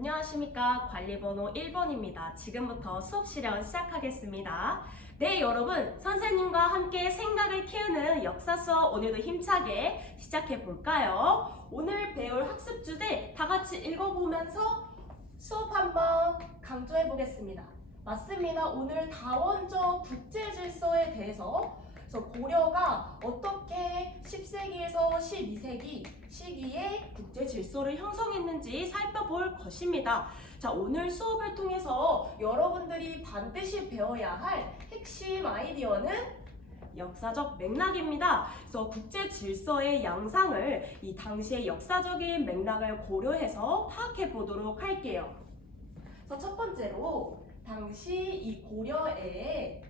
안녕하십니까. 관리번호 1번입니다. 지금부터 수업 실현 시작하겠습니다. 네, 여러분. 선생님과 함께 생각을 키우는 역사 수업 오늘도 힘차게 시작해 볼까요? 오늘 배울 학습 주제 다 같이 읽어보면서 수업 한번 강조해 보겠습니다. 맞습니다. 오늘 다원적 국제 질서에 대해서 고려가 어떻게 10세기에서 12세기 시기에 국제 질서를 형성했는지 살펴볼 것입니다. 자, 오늘 수업을 통해서 여러분들이 반드시 배워야 할 핵심 아이디어는 역사적 맥락입니다. 그래서 국제 질서의 양상을 이 당시의 역사적인 맥락을 고려해서 파악해 보도록 할게요. 그래서 첫 번째로 당시 이 고려의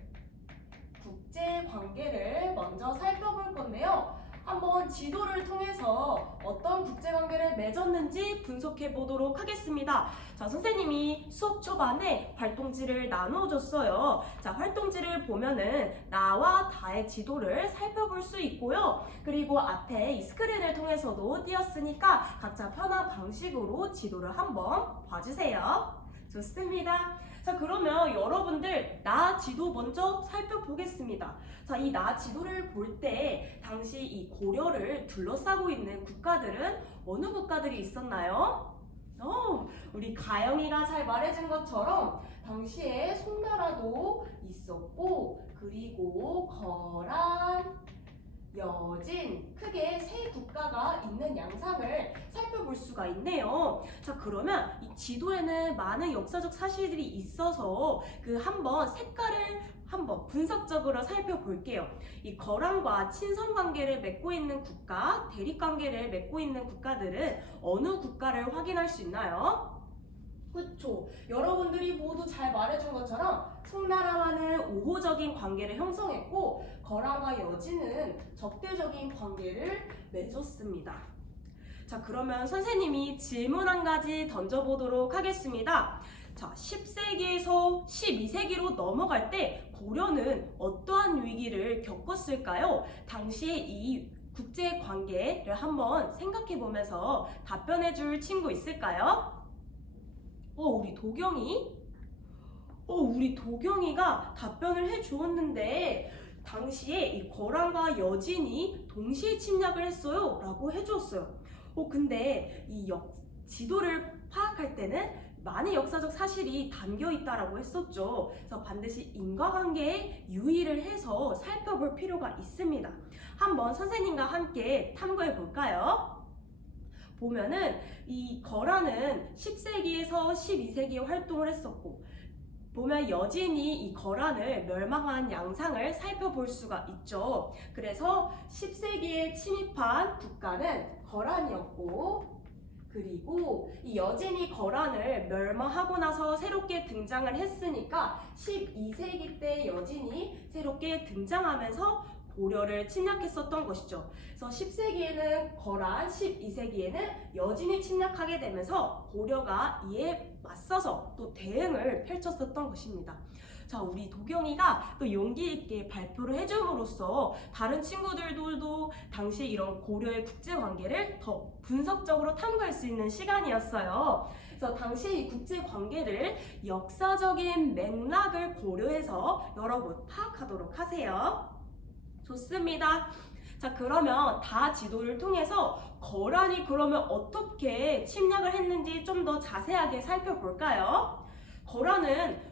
국제 관계를 먼저 살펴볼 건데요. 한번 지도를 통해서 어떤 국제 관계를 맺었는지 분석해 보도록 하겠습니다. 자, 선생님이 수업 초반에 활동지를 나눠줬어요. 자, 활동지를 보면은 나와 다의 지도를 살펴볼 수 있고요. 그리고 앞에 이 스크린을 통해서도 띄었으니까 각자 편한 방식으로 지도를 한번 봐주세요. 좋습니다. 자, 그러면 여러분들 나 지도 먼저 살펴보겠습니다. 자, 이 나 지도를 볼 때 당시 이 고려를 둘러싸고 있는 국가들은 어느 국가들이 있었나요? 우리 가영이가 잘 말해준 것처럼 당시에 송나라도 있었고, 그리고 거란, 여진, 크게 세 국가가 있는 양상을 살펴볼 수가 있네요. 자, 그러면 이 지도에는 많은 역사적 사실들이 있어서 한번 색깔을 한번 분석적으로 살펴볼게요. 이 거란과 친선 관계를 맺고 있는 국가, 대립 관계를 맺고 있는 국가들은 어느 국가를 확인할 수 있나요? 그쵸. 여러분들이 모두 잘 말해준 것처럼 송나라와는 우호적인 관계를 형성했고 거란과 여진은 적대적인 관계를 맺었습니다. 자, 그러면 선생님이 질문 한 가지 던져보도록 하겠습니다. 자, 10세기에서 12세기로 넘어갈 때 고려는 어떠한 위기를 겪었을까요? 당시에 이 국제 관계를 한번 생각해 보면서 답변해 줄 친구 있을까요? 우리 도경이가 답변을 해주었는데 당시에 이 거란과 여진이 동시에 침략을 했어요 라고 해주었어요. 근데 이 지도를 파악할 때는 많은 역사적 사실이 담겨 있다라고 했었죠. 그래서 반드시 인과관계에 유의를 해서 살펴볼 필요가 있습니다. 한번 선생님과 함께 탐구해 볼까요? 보면은 이 거란은 10세기에서 12세기에 활동을 했었고, 보면 여진이 이 거란을 멸망한 양상을 살펴볼 수가 있죠. 그래서 10세기에 침입한 국가는 거란이었고, 그리고 이 여진이 거란을 멸망하고 나서 새롭게 등장을 했으니까 12세기 때 여진이 새롭게 등장하면서 고려를 침략했었던 것이죠. 그래서 10세기에는 거란, 12세기에는 여진이 침략하게 되면서 고려가 이에 맞서서 또 대응을 펼쳤었던 것입니다. 자, 우리 도경이가 또 용기 있게 발표를 해줌으로써 다른 친구들도 당시 이런 고려의 국제 관계를 더 분석적으로 탐구할 수 있는 시간이었어요. 그래서 당시 이 국제 관계를 역사적인 맥락을 고려해서 여러분 파악하도록 하세요. 좋습니다. 자, 그러면 다 지도를 통해서 거란이 그러면 어떻게 침략을 했는지 좀 더 자세하게 살펴볼까요? 거란은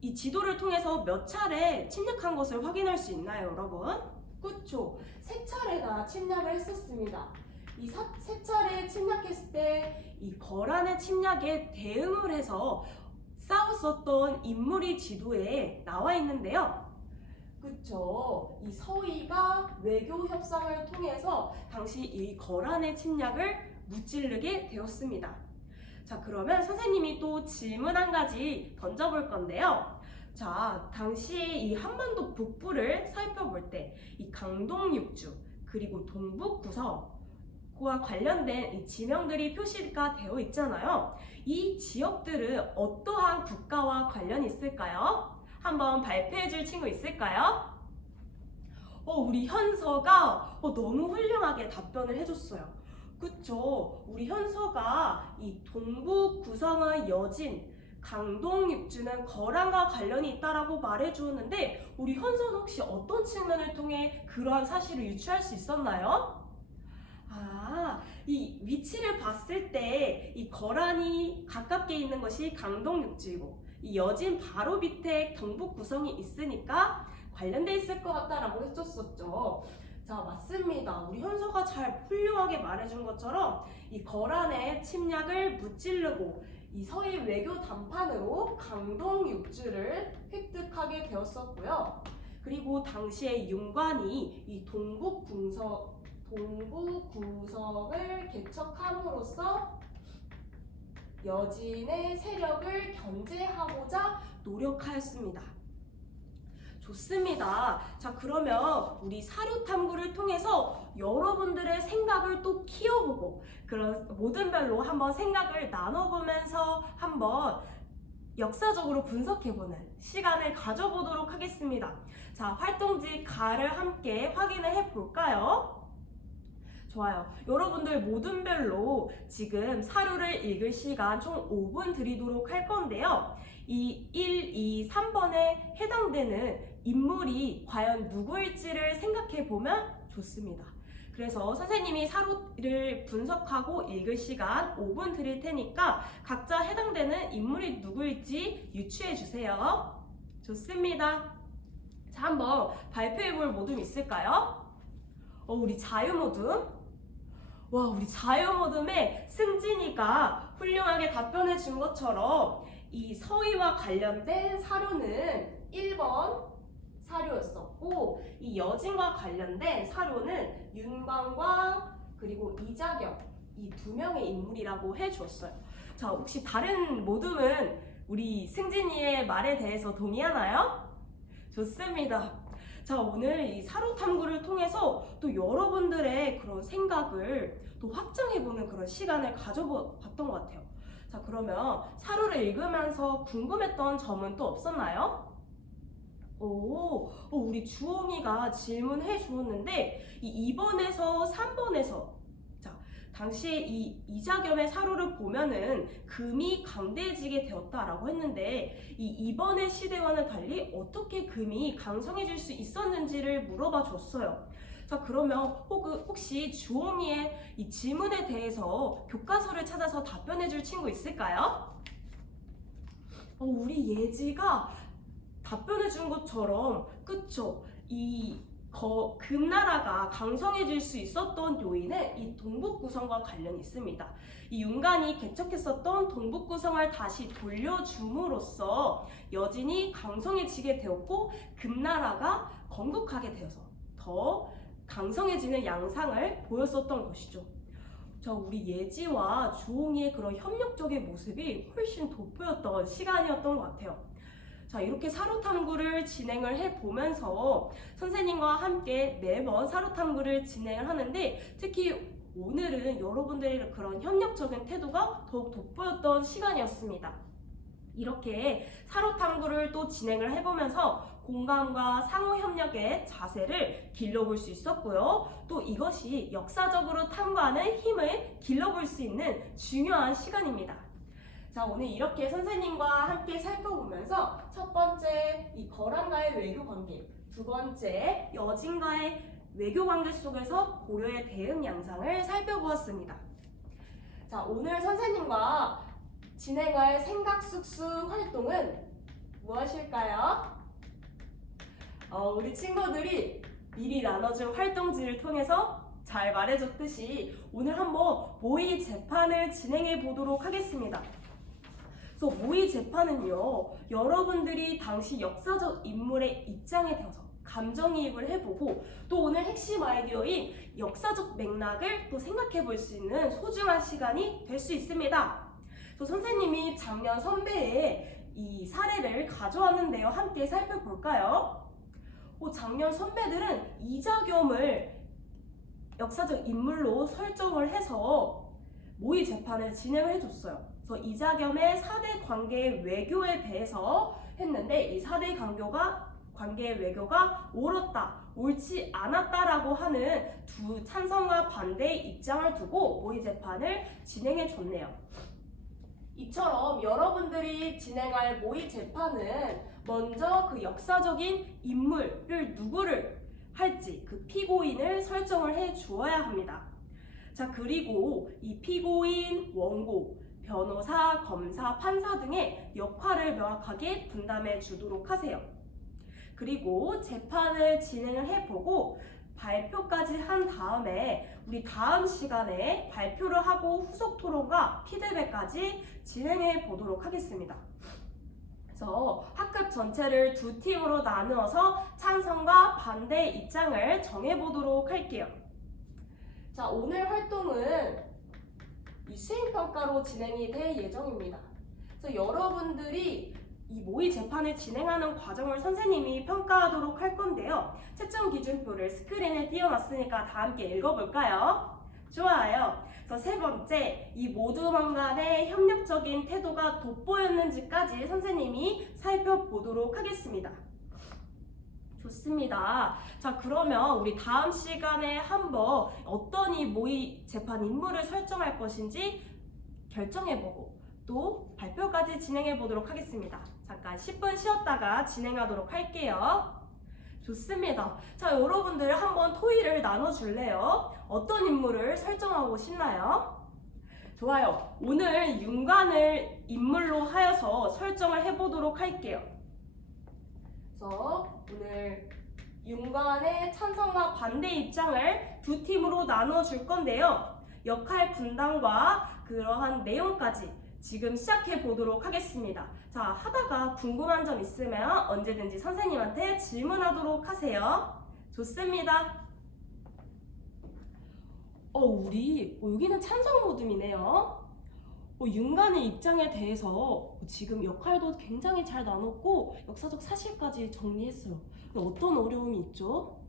이 지도를 통해서 몇 차례 침략한 것을 확인할 수 있나요, 여러분? 그쵸? 세 차례나 침략을 했었습니다. 이 세 차례 침략했을 때 이 거란의 침략에 대응을 해서 싸웠었던 인물이 지도에 나와 있는데요. 그쵸. 이 서희가 외교 협상을 통해서 당시 이 거란의 침략을 무찌르게 되었습니다. 자, 그러면 선생님이 또 질문 한 가지 던져볼 건데요. 자, 당시에 이 한반도 북부를 살펴볼 때 이 강동육주 그리고 동북구서와 관련된 이 지명들이 표시가 되어 있잖아요. 이 지역들은 어떠한 국가와 관련이 있을까요? 한번 발표해 줄 친구 있을까요? 우리 현서가 너무 훌륭하게 답변을 해줬어요. 그쵸. 우리 현서가 이 동북 구성의 여진, 강동 육주는 거란과 관련이 있다라고 말해주었는데 우리 현서는 혹시 어떤 측면을 통해 그러한 사실을 유추할 수 있었나요? 이 위치를 봤을 때 이 거란이 가깝게 있는 것이 강동 육지이고 이 여진 바로 밑에 동북 구성이 있으니까 관련돼 있을 것 같다라고 해줬었죠. 자, 맞습니다. 우리 현서가 잘 훌륭하게 말해준 것처럼 이 거란의 침략을 무찌르고 이 서해 외교 담판으로 강동 육주를 획득하게 되었었고요. 그리고 당시에 윤관이 이 동북 구성을 개척함으로써 여진의 세력을 견제하고자 노력하였습니다. 좋습니다. 자, 그러면 우리 사료 탐구를 통해서 여러분들의 생각을 또 키워보고 그런 모든별로 한번 생각을 나눠보면서 한번 역사적으로 분석해보는 시간을 가져보도록 하겠습니다. 자, 활동지 가를 함께 확인을 해볼까요? 좋아요. 여러분들 모든별로 지금 사료를 읽을 시간 총 5분 드리도록 할 건데요. 이 1, 2, 3번에 해당되는 인물이 과연 누구일지를 생각해 보면 좋습니다. 그래서 선생님이 사료를 분석하고 읽을 시간 5분 드릴 테니까 각자 해당되는 인물이 누구일지 유추해 주세요. 좋습니다. 자, 한번 발표해 볼 모둠 있을까요? 우리 자유모둠. 와, 우리 자유모둠의 승진이가 훌륭하게 답변해 준 것처럼 이 서희와 관련된 사료는 1번 사료였었고 이 여진과 관련된 사료는 윤광과 그리고 이자겸 이 두 명의 인물이라고 해주었어요. 자, 혹시 다른 모둠은 우리 승진이의 말에 대해서 동의하나요? 좋습니다. 자, 오늘 이 사료 탐구를 통해서 또 여러분들의 그런 생각을 또 확장해보는 그런 시간을 가져봤던 것 같아요. 자, 그러면 사료를 읽으면서 궁금했던 점은 또 없었나요? 우리 주홍이가 질문해 주었는데 이 2번에서 3번에서 자, 당시에 이 이자겸의 사료를 보면은 금이 강대해지게 되었다라고 했는데 이 2번의 시대와는 달리 어떻게 금이 강성해질 수 있었는지를 물어봐 줬어요. 자, 그러면 혹시 주홍이의 이 질문에 대해서 교과서를 찾아서 답변해 줄 친구 있을까요? 우리 예지가 답변해 준 것처럼 그쵸? 금나라가 강성해질 수 있었던 요인은 이 동북구성과 관련이 있습니다. 이 윤관이 개척했었던 동북구성을 다시 돌려줌으로써 여진이 강성해지게 되었고 금나라가 건국하게 되어서 더 강성해지는 양상을 보였었던 것이죠. 자, 우리 예지와 주홍이의 그런 협력적인 모습이 훨씬 돋보였던 시간이었던 것 같아요. 자, 이렇게 사료 탐구를 진행을 해보면서 선생님과 함께 매번 사료 탐구를 진행을 하는데 특히 오늘은 여러분들의 그런 협력적인 태도가 더욱 돋보였던 시간이었습니다. 이렇게 사료 탐구를 또 진행을 해보면서 공감과 상호 협력의 자세를 길러볼 수 있었고요. 또 이것이 역사적으로 탐구하는 힘을 길러볼 수 있는 중요한 시간입니다. 자, 오늘 이렇게 선생님과 함께 살펴보면서 첫 번째 이 거란과의 외교 관계, 두 번째 여진과의 외교 관계 속에서 고려의 대응 양상을 살펴보았습니다. 자, 오늘 선생님과 진행할 생각 숙수 활동은 무엇일까요? 우리 친구들이 미리 나눠준 활동지를 통해서 잘 말해줬듯이 오늘 한번 모의 재판을 진행해 보도록 하겠습니다. 그래서 모의 재판은요, 여러분들이 당시 역사적 인물의 입장에 대해서 감정이입을 해보고 또 오늘 핵심 아이디어인 역사적 맥락을 또 생각해 볼 수 있는 소중한 시간이 될 수 있습니다. 그래서 선생님이 작년 선배의 이 사례를 가져왔는데요. 함께 살펴볼까요? 작년 선배들은 이자겸을 역사적 인물로 설정을 해서 모의 재판을 진행을 해줬어요. 그래서 이자겸의 4대 관계의 외교에 대해서 했는데 이 4대 관계가 관계 외교가 옳았다, 옳지 않았다라고 하는 두 찬성과 반대의 입장을 두고 모의 재판을 진행해 줬네요. 이처럼 여러분들이 진행할 모의 재판은 먼저 그 역사적인 인물을 누구를 할지 그 피고인을 설정을 해 주어야 합니다. 자, 그리고 이 피고인, 원고, 변호사, 검사, 판사 등의 역할을 명확하게 분담해 주도록 하세요. 그리고 재판을 진행을 해보고 발표까지 한 다음에 우리 다음 시간에 발표를 하고 후속 토론과 피드백까지 진행해 보도록 하겠습니다. 그래서 학급 전체를 두 팀으로 나누어서 찬성과 반대 입장을 정해보도록 할게요. 자, 오늘 활동은 이 수행평가로 진행이 될 예정입니다. 그래서 여러분들이 이 모의 재판을 진행하는 과정을 선생님이 평가하도록 할 건데요. 채점 기준표를 스크린에 띄워놨으니까 다 함께 읽어볼까요? 좋아요. 그래서 세 번째, 이 모두만 간의 협력적인 태도가 돋보였는지까지 선생님이 살펴보도록 하겠습니다. 좋습니다. 자, 그러면 우리 다음 시간에 한번 어떤 이 모의 재판 인물을 설정할 것인지 결정해보고 또 발표까지 진행해 보도록 하겠습니다. 잠깐 10분 쉬었다가 진행하도록 할게요. 좋습니다. 자, 여러분들 한번 토의를 나눠줄래요? 어떤 인물을 설정하고 싶나요? 좋아요. 오늘 윤관을 인물로 하여서 설정을 해보도록 할게요. 그래서 오늘 윤관의 찬성과 반대 입장을 두 팀으로 나눠줄 건데요. 역할 분담과 그러한 내용까지 지금 시작해 보도록 하겠습니다. 자, 하다가 궁금한 점 있으면 언제든지 선생님한테 질문하도록 하세요. 좋습니다. 우리 여기는 찬성 모듬이네요. 윤관의 입장에 대해서 지금 역할도 굉장히 잘 나눴고 역사적 사실까지 정리했어요. 근데 어떤 어려움이 있죠?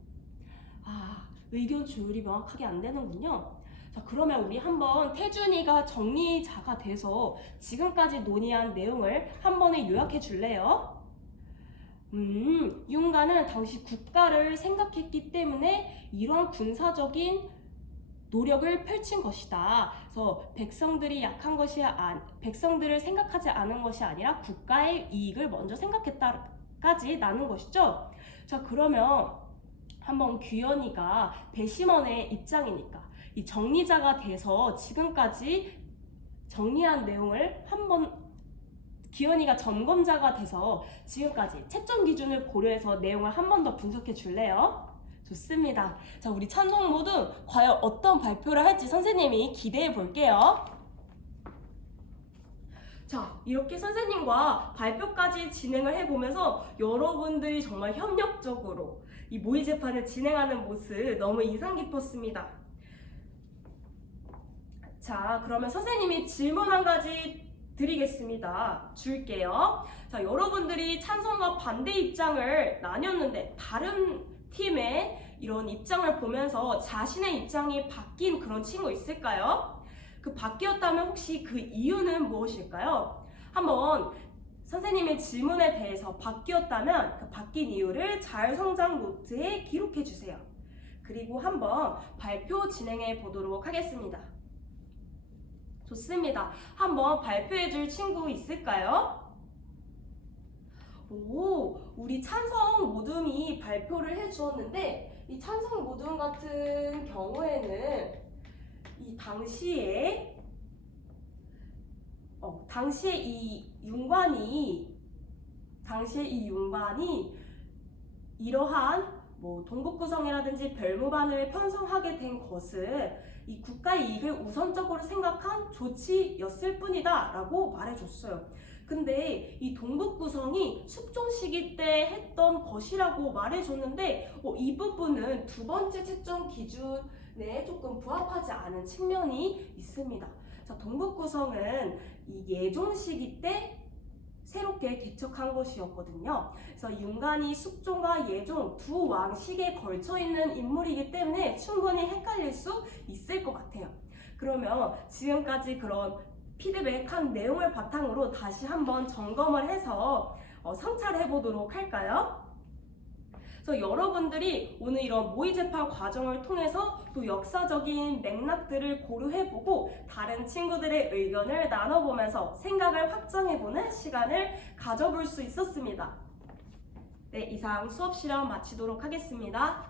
의견 조율이 명확하게 안 되는군요. 자, 그러면 우리 한번 태준이가 정리자가 돼서 지금까지 논의한 내용을 한 번에 요약해 줄래요? 윤관은 당시 국가를 생각했기 때문에 이런 군사적인 노력을 펼친 것이다. 그래서 백성들을 생각하지 않은 것이 아니라 국가의 이익을 먼저 생각했다까지 나눈 것이죠. 자, 그러면 한번 규현이가 배심원의 입장이니까 이 정리자가 돼서 지금까지 정리한 내용을 한번 규현이가 점검자가 돼서 지금까지 채점 기준을 고려해서 내용을 한 번 더 분석해 줄래요? 좋습니다. 자, 우리 찬성 모두 과연 어떤 발표를 할지 선생님이 기대해 볼게요. 자, 이렇게 선생님과 발표까지 진행을 해보면서 여러분들이 정말 협력적으로 이 모의 재판을 진행하는 모습 너무 인상 깊었습니다. 자, 그러면 선생님이 질문 한 가지 줄게요. 자, 여러분들이 찬성과 반대 입장을 나눴는데 다른 팀의 이런 입장을 보면서 자신의 입장이 바뀐 그런 친구 있을까요? 그 바뀌었다면 혹시 그 이유는 무엇일까요? 한번 선생님의 질문에 대해서 바뀌었다면 그 바뀐 이유를 자율성장 노트에 기록해 주세요. 그리고 한번 발표 진행해 보도록 하겠습니다. 좋습니다. 한번 발표해 줄 친구 있을까요? 우리 찬성 모둠이 발표를 해 주었는데 이 찬성 모둠 같은 경우에는 이 당시에 이 윤관이 이러한 동북구성이라든지 별무반을 편성하게 된 것은 이 국가의 이익을 우선적으로 생각한 조치였을 뿐이다 라고 말해줬어요. 근데 이 동북구성이 숙종 시기 때 했던 것이라고 말해줬는데 이 부분은 두 번째 채점 기준에 조금 부합하지 않은 측면이 있습니다. 자, 동북구성은 이 예종 시기 때 새롭게 개척한 것이었거든요. 그래서 윤관이 숙종과 예종 두 왕식에 걸쳐 있는 인물이기 때문에 충분히 헷갈릴 수 있을 것 같아요. 그러면 지금까지 그런 피드백한 내용을 바탕으로 다시 한번 점검을 해서 성찰해 보도록 할까요? 그래서 여러분들이 오늘 이런 모의 재판 과정을 통해서 또 역사적인 맥락들을 고려해보고 다른 친구들의 의견을 나눠보면서 생각을 확장해보는 시간을 가져볼 수 있었습니다. 네, 이상 수업 실험 마치도록 하겠습니다.